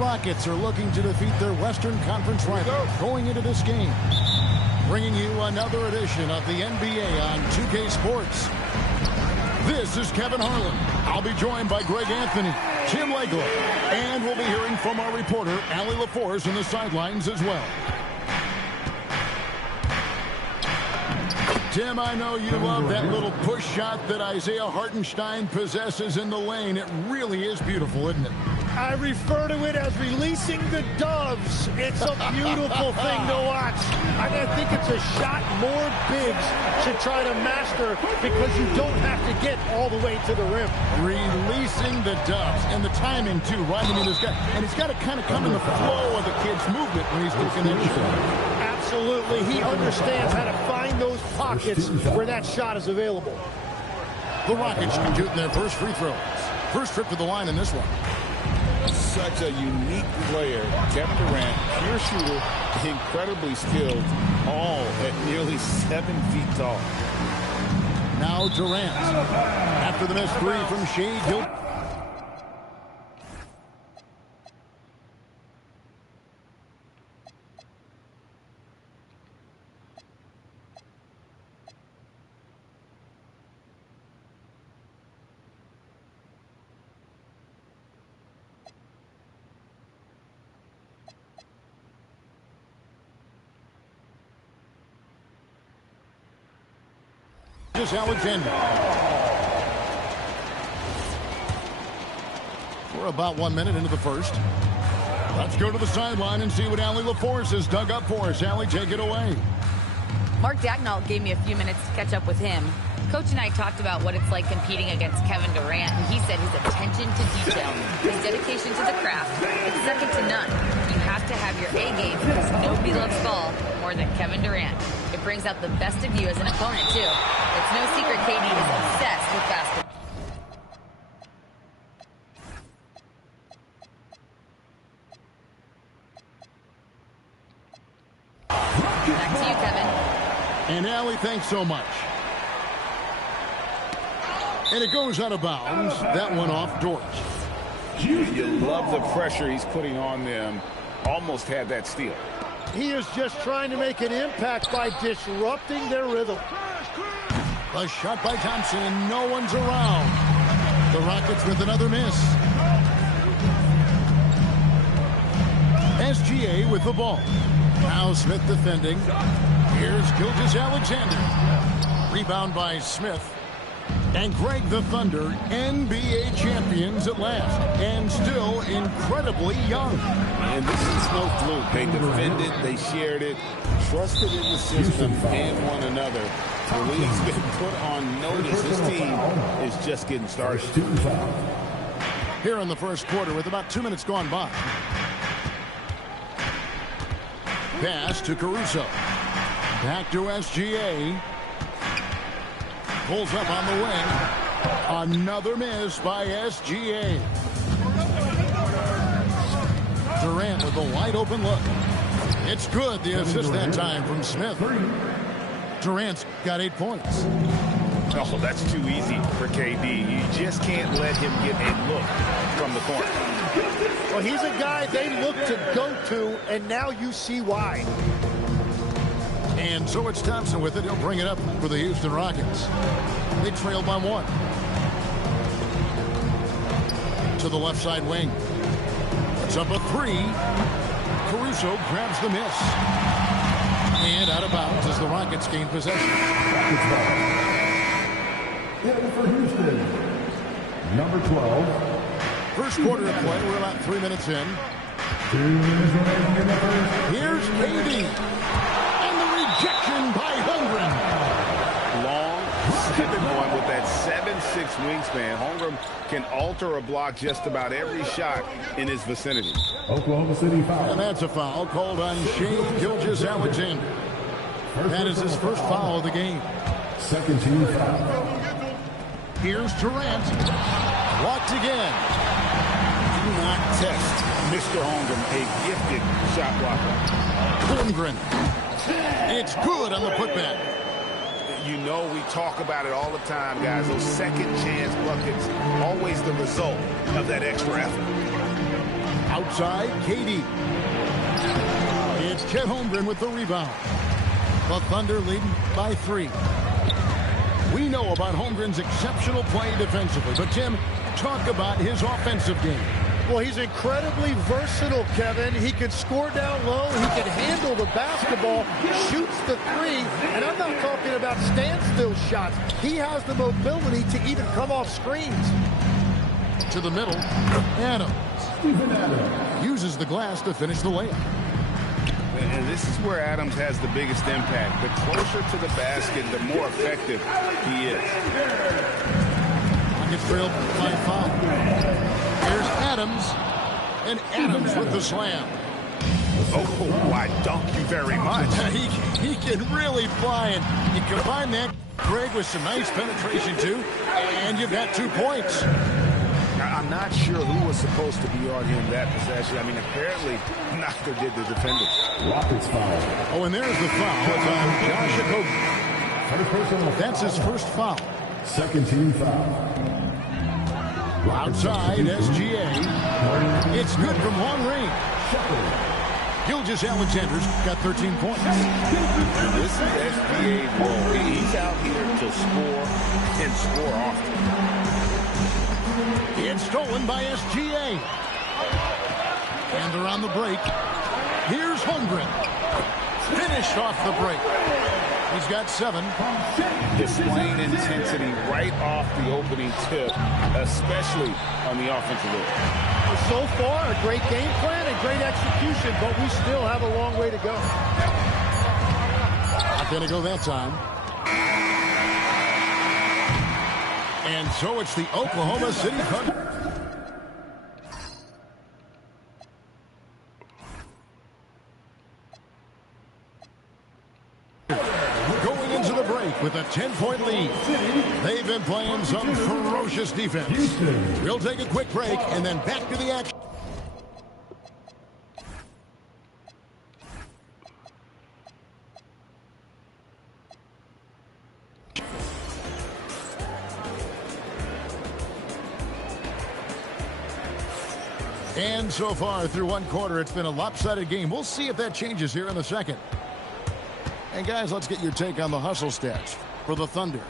Rockets are looking to defeat their Western Conference rival going into this game. Bringing you another edition of the NBA on 2K Sports. This is Kevin Harlan. I'll be joined by Greg Anthony, Tim Legler, and we'll be hearing from our reporter, Allie LaForce, in the sidelines as well. Tim, I know you love that little push shot that Isaiah Hartenstein possesses in the lane. It really is beautiful, isn't it? I refer to it as releasing the doves. It's a beautiful thing to watch. I think it's a shot more bigs should try to master because you don't have to get all the way to the rim. Releasing the doves. And the timing, too, right? I mean, he's got to kind of come in the flow of the kid's movement when he's kicking that shot. Absolutely. He understands how to find those pockets where that shot is available. The Rockets shooting their first free throws. First trip to the line in this one. Such a unique player. Kevin Durant, pure shooter, incredibly skilled, all at nearly 7 feet tall. Now Durant. After the missed three from Shea Gil. Alexander. We're about 1 minute into the first. Let's go to the sideline and see what Allie LaForce has dug up for us. Allie, take it away. Mark Dagnall gave me a few minutes to catch up with him. Coach and I talked about what it's like competing against Kevin Durant, and he said his attention to detail, his dedication to the craft, it's second to none. You have to have your A game because nobody loves ball more than Kevin Durant. It brings out the best of you as an opponent, too. It's no secret KD is obsessed with basketball. Back to you, Kevin. And Allie, thanks so much. And it goes out of bounds. That one off Dort. You love the pressure he's putting on them. Almost had that steal. He is just trying to make an impact by disrupting their rhythm. A shot by Thompson, and no one's around. The Rockets with another miss. SGA with the ball. Now Smith defending. Here's Gilgeous-Alexander. Rebound by Smith. And Greg, the Thunder, NBA champions at last, and still incredibly young. And this is no fluke. They defended, they shared it, trusted in the system and one another. The league's been put on notice. This team is just getting started. Here in the first quarter with about 2 minutes gone by. Pass to Caruso. Back to SGA. Pulls up on the wing. Another miss by SGA. Durant with a wide open look. It's good. The assist that time from Smith. Durant's got 8 points. Oh, that's too easy for KD. You just can't let him get a look from the corner. Well, he's a guy they look to go to, and now you see why. And so it's Thompson with it. He'll bring it up for the Houston Rockets. They trail by 1. To the left side wing. It's up a 3. Caruso grabs the miss. And out of bounds as the Rockets gain possession. In for Houston, number 12. First quarter of play. We're about 3 minutes in. 2 minutes remaining in the first. Here's KD. Rejection by Holmgren. Long, stepping on with that 7'6" wingspan. Holmgren can alter a block just about every shot in his vicinity. Oklahoma City foul. And that's a foul called on Shea Gilgeous-Alexander. That is his first foul of the game. Second team foul. Here's Durant. Blocked again. Do not test Mr. Holmgren, a gifted shot blocker. Holmgren. It's good on the putback. You know we talk about it all the time, guys. Those second chance buckets, always the result of that extra effort. Outside, KD. It's Chet Holmgren with the rebound. The Thunder leading by 3. We know about Holmgren's exceptional play defensively, but Tim, talk about his offensive game. Well, he's incredibly versatile, Kevin. He can score down low. He can handle the basketball, shoots the 3, and I'm not talking about standstill shots. He has the mobility to even come off screens. To the middle, Adams. Uses the glass to finish the layup. And this is where Adams has the biggest impact. The closer to the basket, the more effective he is. Rockets trailed by 5. Here's Adams. And Adams with the slam. Oh, I dunk you very much. He can really fly, and you combine that, Greg, with some nice penetration, too, and you've got 2 points. I'm not sure who was supposed to be on him that possession. I mean, apparently, neither did the defenders. Rockets foul. Oh, and there's the foul. It's on Josh Okogie. That's his first foul. Second team foul. Outside, SGA. It's good from long range. Gilgeous Alexander's got 13 points. This is SGA's role. He's out here to score and score often. It's stolen by SGA. And they're on the break. Here's Holmgren. Finished off the break. He's got 7. Displaying intensity right off the opening tip, especially on the offensive end. So far, a great game plan and great execution, but we still have a long way to go. Not going to go that time. And so it's the Oklahoma City Thunder. Going into the break with a 10-point lead. They've been playing some ferocious defense. We'll take a quick break and then back to the action. And so far through 1 quarter, it's been a lopsided game. We'll see if that changes here in the second. And guys, let's get your take on the hustle stats for the Thunder.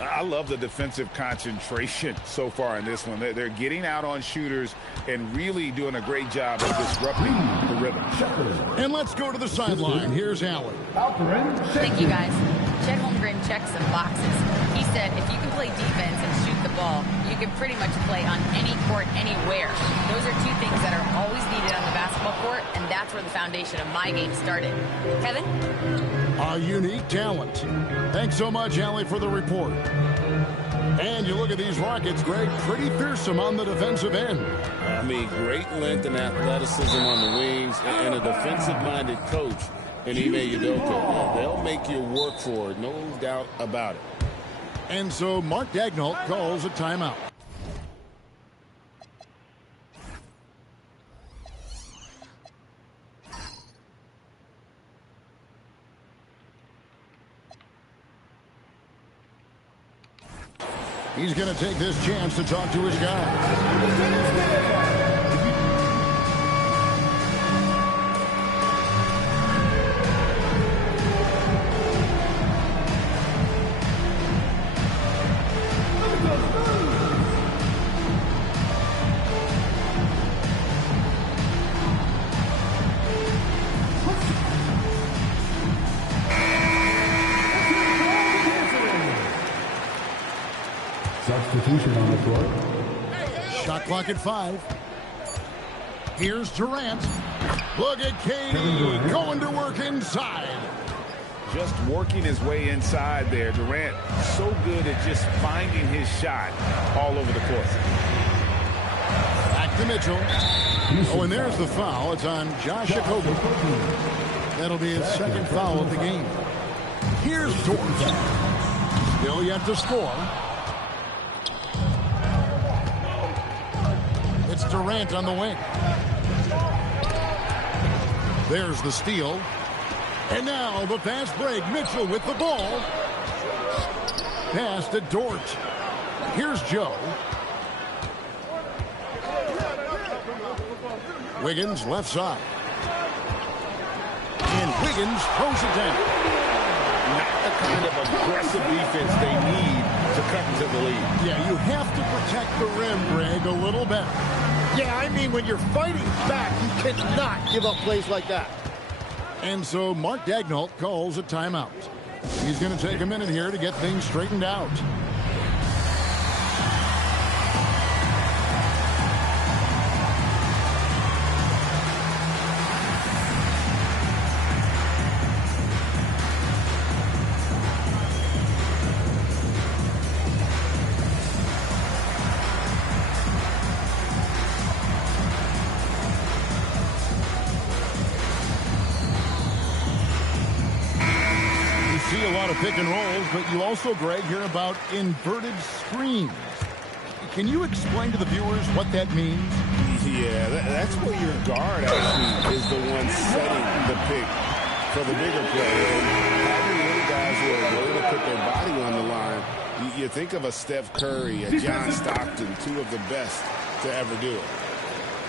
I love the defensive concentration so far in this one. They're getting out on shooters and really doing a great job of disrupting the rhythm. And let's go to the sideline. Here's Allen. Thank you, guys. Chet Holmgren checks some boxes. He said if you can play defense and shoot the ball, you can pretty much play on any court, anywhere. Those are 2 things that are always needed on the basketball court, and that's where the foundation of my game started. Kevin? A unique talent. Thanks so much, Allie, for the report. And you look at these Rockets, Greg, pretty fearsome on the defensive end. I mean, great length and athleticism on the wings, and a defensive-minded coach in Ime Udoka. They'll make you work for it, no doubt about it. And so Mark Daigneault calls a timeout. He's going to take this chance to talk to his guys. Substitution on the court. Shot clock at 5. Here's Durant. Look at KD going to work inside. Just working his way inside there. Durant so good at just finding his shot all over the court. Back to Mitchell. Oh, and there's the foul. It's on Josh Okogie. That'll be his second foul of the game. Here's Dort. Still yet to score. It's Durant on the wing. There's the steal. And now the fast break. Mitchell with the ball. Pass to Dort. Here's Joe. Wiggins left side. And Wiggins throws it down. Not the kind of aggressive defense they need to cut into the lead. Yeah, you have to protect the rim, Greg, a little better. Yeah, I mean, when you're fighting back, you cannot give up plays like that. And so Mark Daigneault calls a timeout. He's going to take a minute here to get things straightened out. Pick and rolls, but you also, Greg, hear about inverted screens. Can you explain to the viewers what that means? Yeah, that's where your guard actually is the one setting the pick for the bigger player. And having little guys who are willing to put their body on the line, you think of a Steph Curry, a John Stockton, two of the best to ever do it.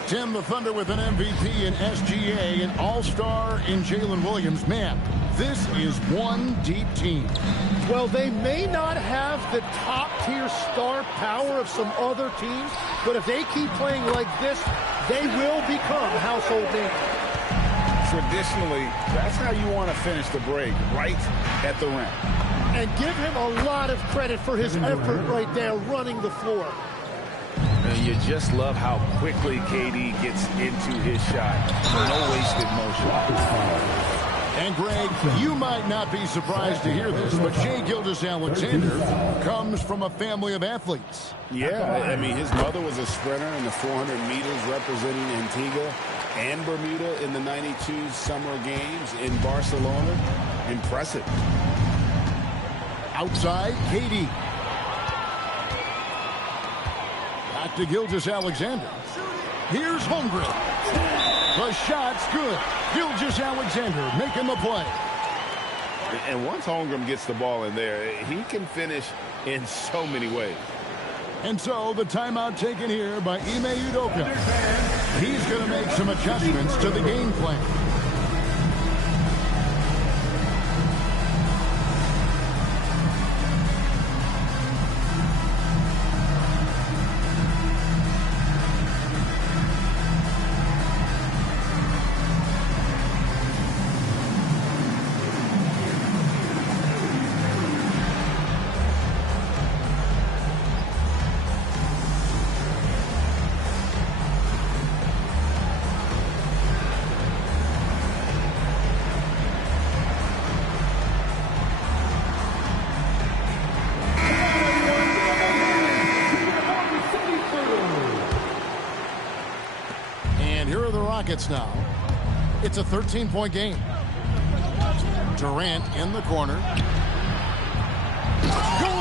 Tim, the Thunder with an MVP in SGA, an all-star in Jalen Williams. Man, this is one deep team. Well, they may not have the top-tier star power of some other teams, but if they keep playing like this, they will become household names. Traditionally, that's how you want to finish the break, right at the rim. And give him a lot of credit for his effort right there running the floor. And you just love how quickly KD gets into his shot. No wasted motion. And, Greg, you might not be surprised to hear this, but Shai Gilgeous-Alexander comes from a family of athletes. Yeah, I mean, his mother was a sprinter in the 400 meters representing Antigua and Bermuda in the 92 Summer Games in Barcelona. Impressive. Outside, KD. Back to Gilgeous-Alexander. Here's Holmgren. The shot's good. Gilgeous-Alexander making the play. And once Holmgren gets the ball in there, he can finish in so many ways. And so the timeout taken here by Ime Udoka. He's going to make some adjustments to the game plan. Now. It's a 13-point game. Durant in the corner. Going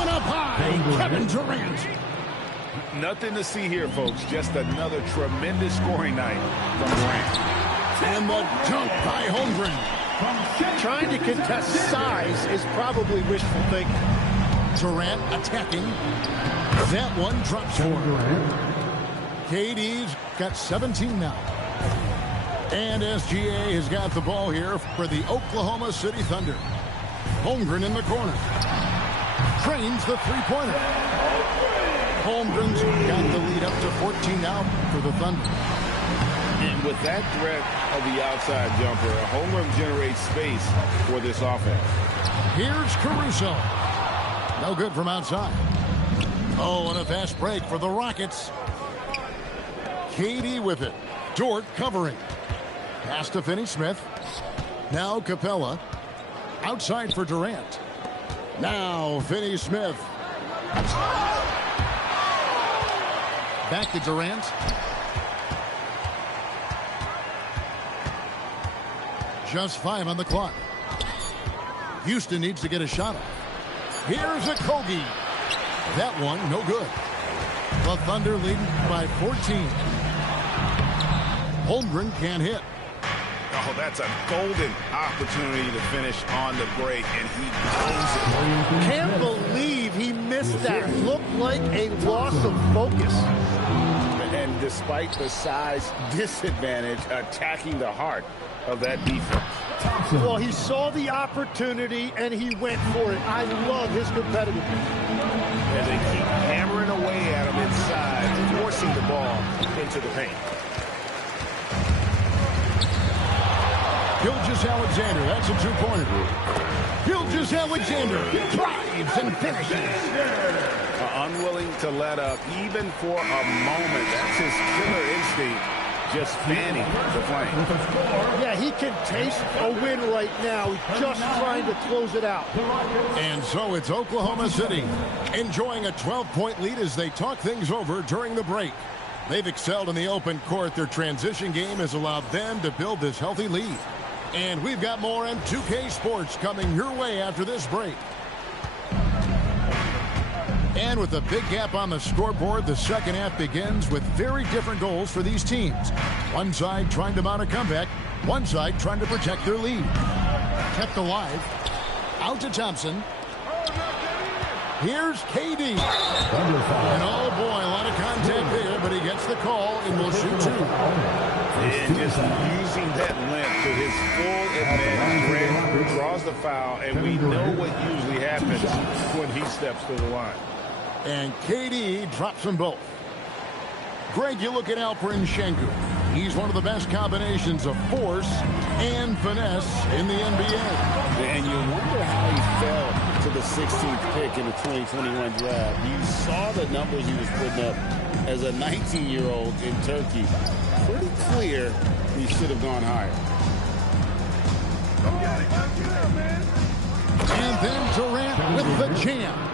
up high. Kevin Durant. Nothing to see here, folks. Just another tremendous scoring night from Durant. And the dunk by Holmgren. Trying to contest size is probably wishful thinking. Durant attacking. That one drops for him. KD's got 17 now. And SGA has got the ball here for the Oklahoma City Thunder. Holmgren in the corner. Trains the three-pointer. Holmgren's got the lead up to 14 now for the Thunder. And with that threat of the outside jumper, Holmgren generates space for this offense. Here's Caruso. No good from outside. Oh, and a fast break for the Rockets. KD with it. Dort covering. Pass to Finney-Smith. Now Capella. Outside for Durant. Now Finney-Smith. Back to Durant. Just 5 on the clock. Houston needs to get a shot off. Here's a Kogi. That one, no good. The Thunder leading by 14. Holmgren can't hit. Oh, that's a golden opportunity to finish on the break, and he blows it. Can't believe he missed that. Looked like a loss of focus. And despite the size disadvantage, attacking the heart of that defense. Well, he saw the opportunity, and he went for it. I love his competitiveness. And they keep hammering away at him inside, forcing the ball into the paint. Gilgeous-Alexander, that's a two-pointer. Gilgeous-Alexander drives and finishes. Unwilling to let up even for a moment. That's his killer instinct, just fanning the flame. Yeah, he can taste a win right now, just trying to close it out. And so it's Oklahoma City enjoying a 12-point lead as they talk things over during the break. They've excelled in the open court. Their transition game has allowed them to build this healthy lead. And we've got more on 2K Sports coming your way after this break. And with a big gap on the scoreboard, the second half begins with very different goals for these teams. One side trying to mount a comeback, one side trying to protect their lead. Kept alive. Out to Thompson. Here's KD. And oh boy, a lot of contact there, but he gets the call and will shoot two. And just using that length to his full advantage. Grant draws the foul, and we know what usually happens when he steps to the line. And KD drops them both. Greg, you look at Alperen Sengun. He's one of the best combinations of force and finesse in the NBA. And you wonder how he fell to the 16th pick in the 2021 draft. You saw the numbers he was putting up as a 19-year-old in Turkey. Pretty clear he should have gone higher. And then Durant with the jam.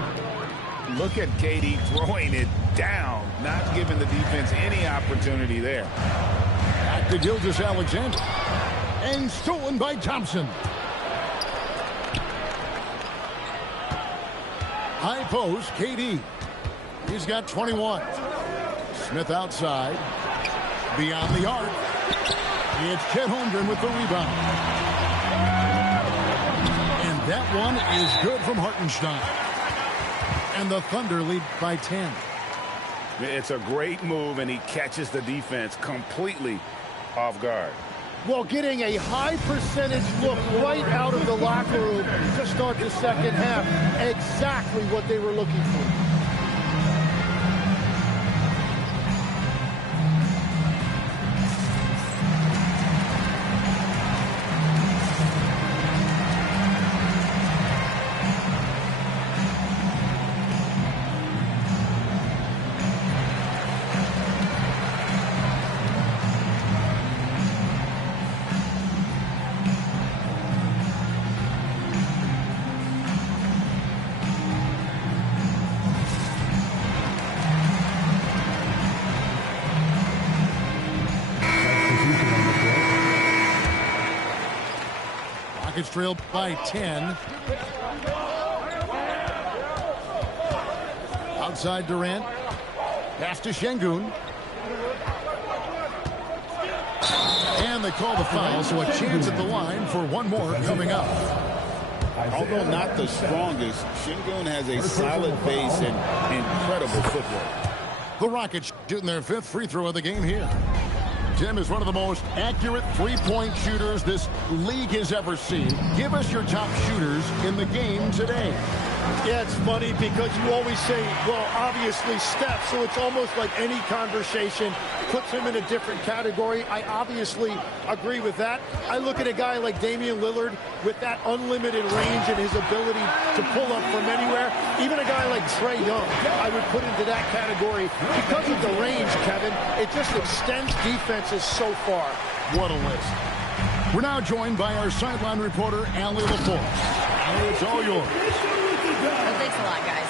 Look at KD throwing it down, not giving the defense any opportunity there. Back to Gilgeous-Alexander. And stolen by Thompson. High post, KD. He's got 21. Smith outside. Beyond the arc. It's Chet Holmgren with the rebound. And that one is good from Hartenstein. And the Thunder lead by 10. It's a great move, and he catches the defense completely off guard. Well, getting a high percentage look right out of the locker room to start the second half. Exactly what they were looking for. Rockets trailed by 10. Outside Durant. Pass to Sengun. And they call the foul, so a chance at the line for one more coming up. Although not the strongest, Sengun has a solid base and incredible footwork. The Rockets shooting their fifth free throw of the game here. Tim is one of the most accurate three-point shooters this league has ever seen. Give us your top shooters in the game today. Yeah, it's funny because you always say, well, obviously Steph, so it's almost like any conversation puts him in a different category. I obviously agree with that. I look at a guy like Damian Lillard with that unlimited range and his ability to pull up from anywhere. Even a guy like Trae Young, I would put into that category because of the range, Kevin. It just extends defenses so far. What a list. We're now joined by our sideline reporter, Allie LaForce. Allie, it's all yours. Well, thanks a lot, guys.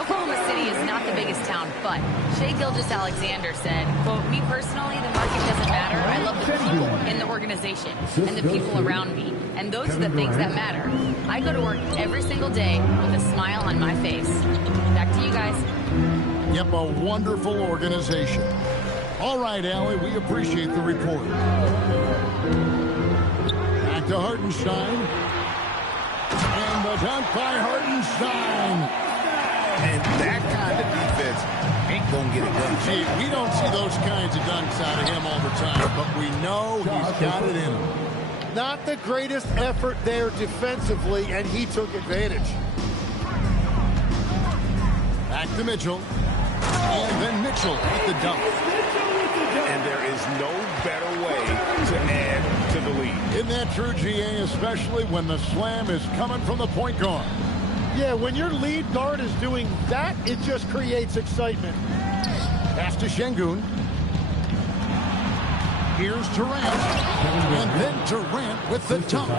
Oklahoma City is not the biggest town, but Shai Gilgeous-Alexander said, quote, me personally, the market doesn't matter. I love the people in the organization and the people around me. And those are the things that matter. I go to work every single day with a smile on my face. Back to you guys. Yep, a wonderful organization. All right, Allie, we appreciate the report. Back to Hartenstein. And the dunk by Hartenstein. And that kind of defense ain't going to get it done. Gee, we don't see those kinds of dunks out of him all the time, but we know he's got it in him. Not the greatest effort there defensively, and he took advantage. Back to Mitchell. And then Mitchell with the dunk. And there is no better way to add to the lead. Isn't that true, GA, especially when the slam is coming from the point guard? Yeah, when your lead guard is doing that, it just creates excitement. Pass to Şengün. Here's Durant. And then Durant with the dunk.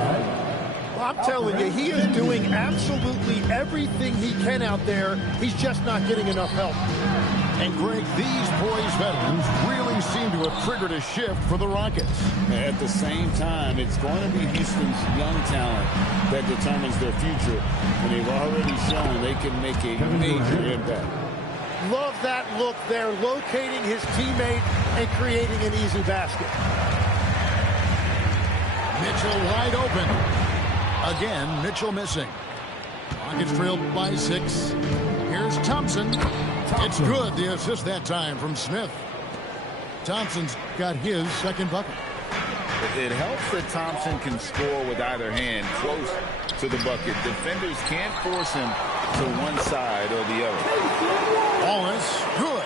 I'm telling you, he is doing absolutely everything he can out there. He's just not getting enough help. And, Greg, these boys veterans really seem to have triggered a shift for the Rockets. At the same time, it's going to be Houston's young talent that determines their future. And they've already shown they can make a major impact. Love that look there, locating his teammate and creating an easy basket. Mitchell wide open. Again, Mitchell missing. Rockets trailed by 6. Here's Thompson. It's good. The assist that time from Smith. Thompson's got his second bucket. It helps that Thompson can score with either hand close to the bucket. Defenders can't force him to one side or the other. Wallace, good.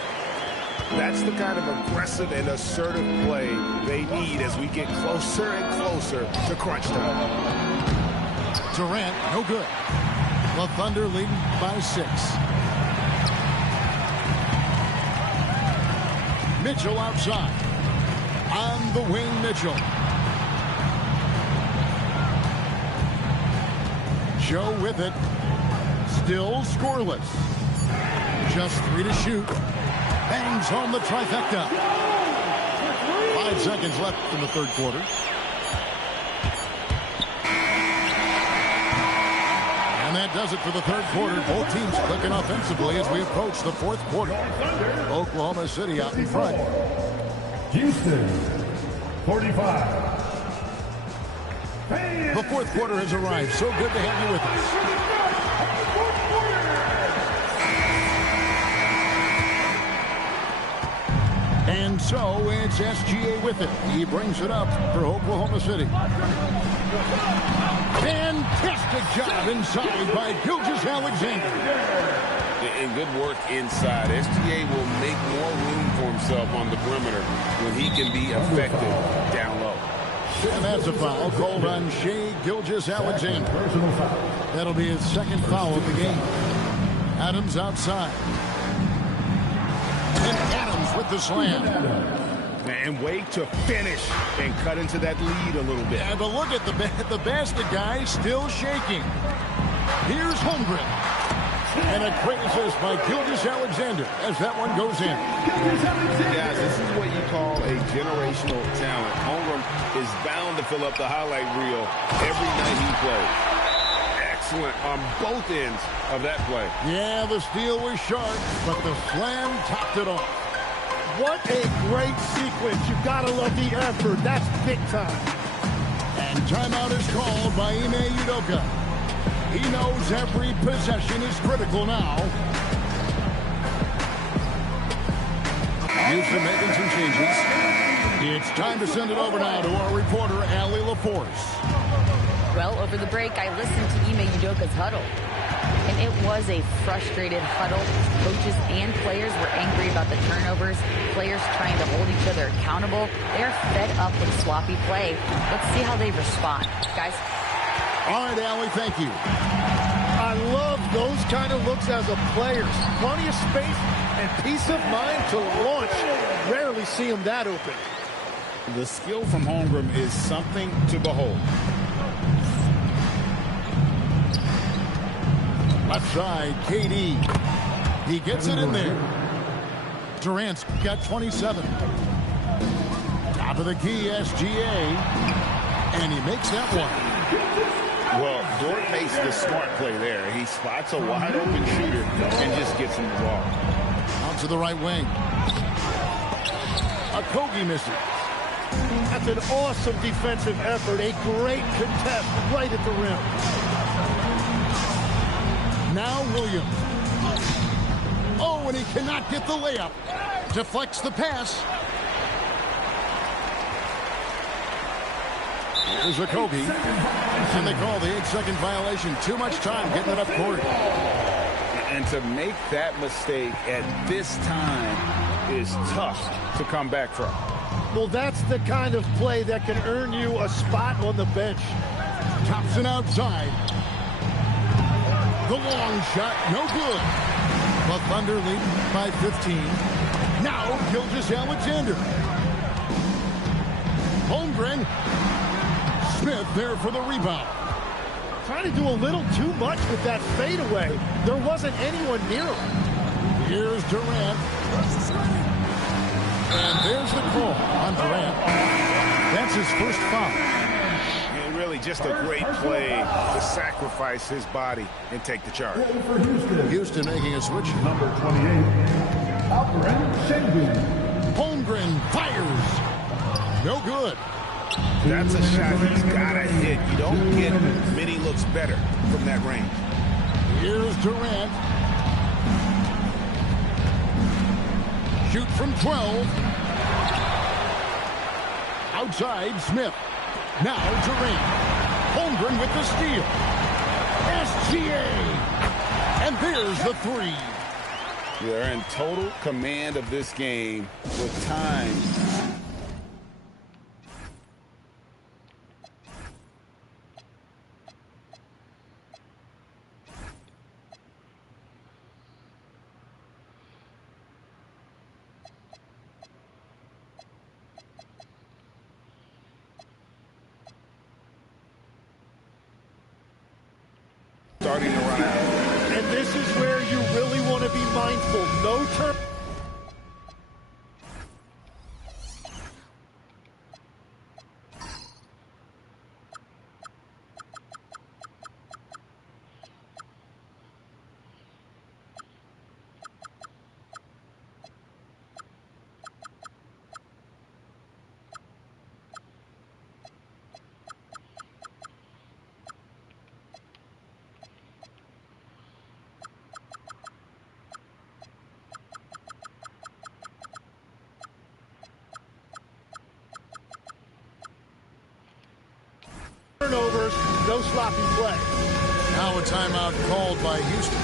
That's the kind of aggressive and assertive play they need as we get closer and closer to crunch time. Durant, no good. The Thunder leading by 6. Mitchell outside. On the wing, Mitchell. Joe with it. Still scoreless. Just 3 to shoot. Bangs home the trifecta. 5 seconds left in the third quarter. And that does it for the third quarter. Both teams clicking offensively as we approach the fourth quarter. Oklahoma City out in front. Houston, 45. The fourth quarter has arrived. So good to have you with us. And so it's SGA with it. He brings it up for Oklahoma City. Fantastic job inside by Gilgeous-Alexander. And good work inside. SGA will make more room for himself on the perimeter when he can be effective down low. And that's a foul called on Shai Gilgeous-Alexander. That'll be his second foul of the game. Adams outside. And Adams with the slam. And wait to finish and cut into that lead a little bit. Yeah, but look at the basket guy still shaking. Here's Holmgren. And a great assist by Gilgeous-Alexander as that one goes in. Guys, this is what you call a generational talent. Holmgren is bound to fill up the highlight reel every night he plays. Excellent on both ends of that play. Yeah, the steal was sharp, but the slam topped it off. What a great sequence. You've got to love the effort. That's big time. And timeout is called by Ime Udoka. He knows every possession is critical now. Houston making some changes. It's time to send it over now to our reporter, Allie LaForce. Well, over the break, I listened to Ime Udoka's huddle. And it was a frustrated huddle. Coaches and players were angry about the turnovers. Players trying to hold each other accountable. They're fed up with sloppy play. Let's see how they respond. Guys? All right, Allie, thank you. I love those kind of looks as a player. Plenty of space and peace of mind to launch. Rarely see him that open. The skill from Holmgren is something to behold. Left side, KD. He gets it in there. Durant's got 27. Top of the key, SGA. And he makes that one. Well, Dort makes the smart play there. He spots a wide open shooter and just gets him the ball. Out to the right wing. Okogie misses. That's an awesome defensive effort. A great contest right at the rim. Now Williams. Oh, and he cannot get the layup. Deflects the pass. Here's a Kobe. And they call the 8-second violation. Too much time getting it up court. And to make that mistake at this time is tough to come back from. Well, that's the kind of play that can earn you a spot on the bench. Thompson outside. The long shot, no good. The Thunder lead by 15. Now, Gilgeous-Alexander. Holmgren. Smith there for the rebound. Trying to do a little too much with that fadeaway. There wasn't anyone near him. Here's Durant. And there's the call on Durant. That's his first foul. And really just a great play to sacrifice his body and take the charge. Houston making a switch. Number 28, Alperen Sengun. Holmgren fires. No good. That's a shot he's got to hit. You don't get many looks better from that range. Here's Durant. Shoot from 12. Outside, Smith. Now Durant. Holmgren with the steal. SGA. And there's the three. They're in total command of this game with time. Starting to run out. And this is where you really want to be mindful. No turn. Turnovers, no sloppy play. Now a timeout called by Houston.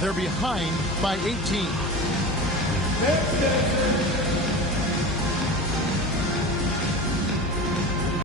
They're behind by 18.